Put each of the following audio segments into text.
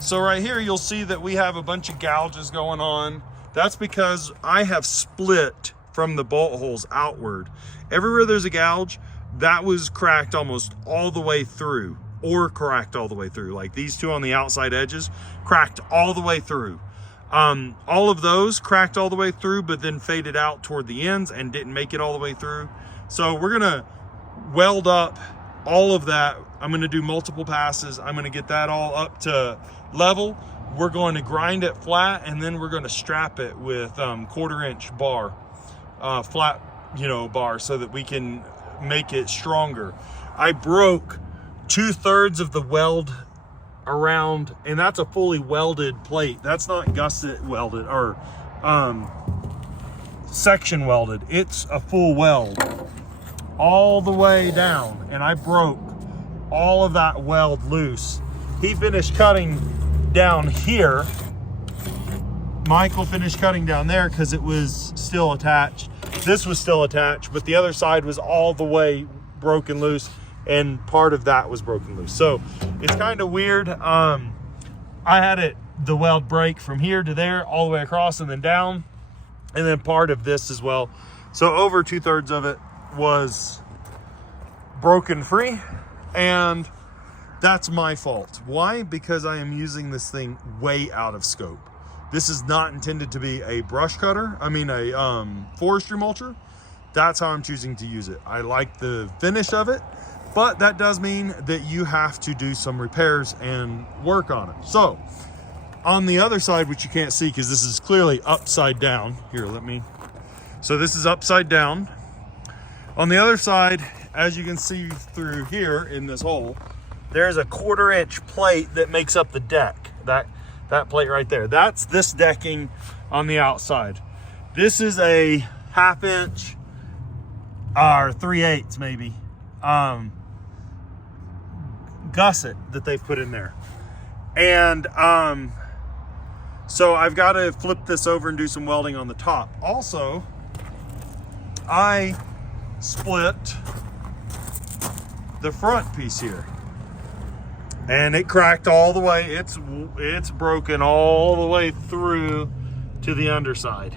So right here, you'll see that we have a bunch of gouges going on. That's because I have split from the bolt holes outward. Everywhere there's a gouge, that was cracked almost all the way through, or cracked all the way through. Like these two on the outside edges, cracked all the way through. All of those cracked all the way through, but then faded out toward the ends and didn't make it all the way through. So we're gonna weld up all of that. I'm gonna do multiple passes. I'm gonna get that all up to level. We're going to grind it flat, and then we're gonna strap it with 1/4-inch bar, flat, bar, so that we can make it stronger. I broke 2/3 of the weld around, and that's a fully welded plate. That's not gusset welded or section welded. It's a full weld all the way down, and I broke all of that weld loose. He finished cutting down here. Michael finished cutting down there because it was still attached. This was still attached, but the other side was all the way broken loose, and part of that was broken loose. So it's kind of weird. I had the weld break from here to there, all the way across and then down, and then part of this as well. So over 2/3 of it was broken free, and that's my fault. Why? Because I am using this thing way out of scope. This is not intended to be a brush cutter. I mean a forestry mulcher. That's how I'm choosing to use it. I like the finish of it, but that does mean that you have to do some repairs and work on it. So on the other side, which you can't see because this is clearly upside down. Here, so this is upside down. On the other side, as you can see through here in this hole, there's a 1/4-inch plate that makes up the deck. That plate right there, that's this decking on the outside. This is a 1/2 inch or 3/8 maybe gusset that they've put in there. And so I've got to flip this over and do some welding on the top. Also, I split the front piece here, and it cracked all the way. It's broken all the way through to the underside.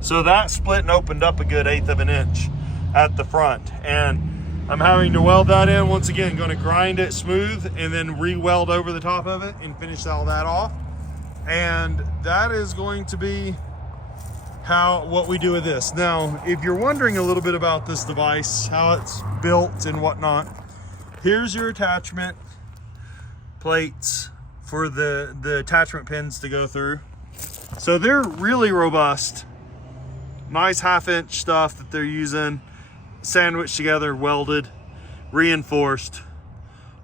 So that split and opened up a good 1/8 of an inch at the front, and I'm having to weld that in once again. Going to grind it smooth and then re-weld over the top of it and finish all that off. And that is going to be what we do with this. Now, if you're wondering a little bit about this device, how it's built and whatnot, here's your attachment plates for the attachment pins to go through. So they're really robust. Nice 1/2 inch stuff that they're using, sandwiched together, welded, reinforced,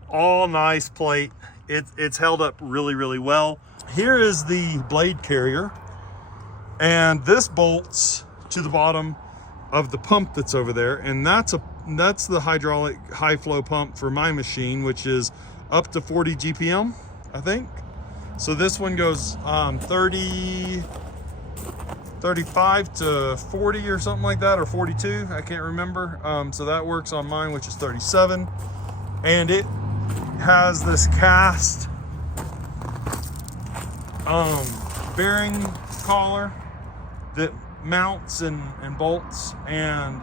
all nice plate. It's held up really, really well. Here is the blade carrier, and this bolts to the bottom of the pump that's over there, and that's the hydraulic high flow pump for my machine, which is up to 40 GPM, I think. So this one goes 35 to 40 or something like that, or 42, I can't remember. So that works on mine, which is 37, and it has this cast bearing collar that mounts and bolts, and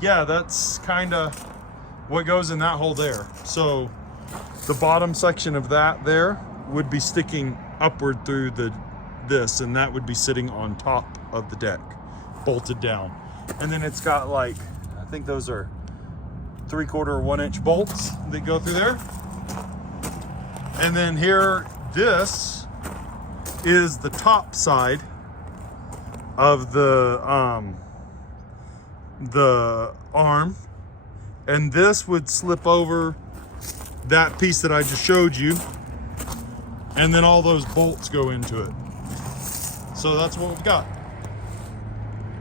yeah, that's kind of what goes in that hole there. So the bottom section of that there would be sticking upward through this, and that would be sitting on top of the deck, bolted down. And then it's got, like, I think those are 3/4 or 1-inch bolts that go through there. And then here, this is the top side of the arm, and this would slip over that piece that I just showed you, and then all those bolts go into it. So that's what we've got.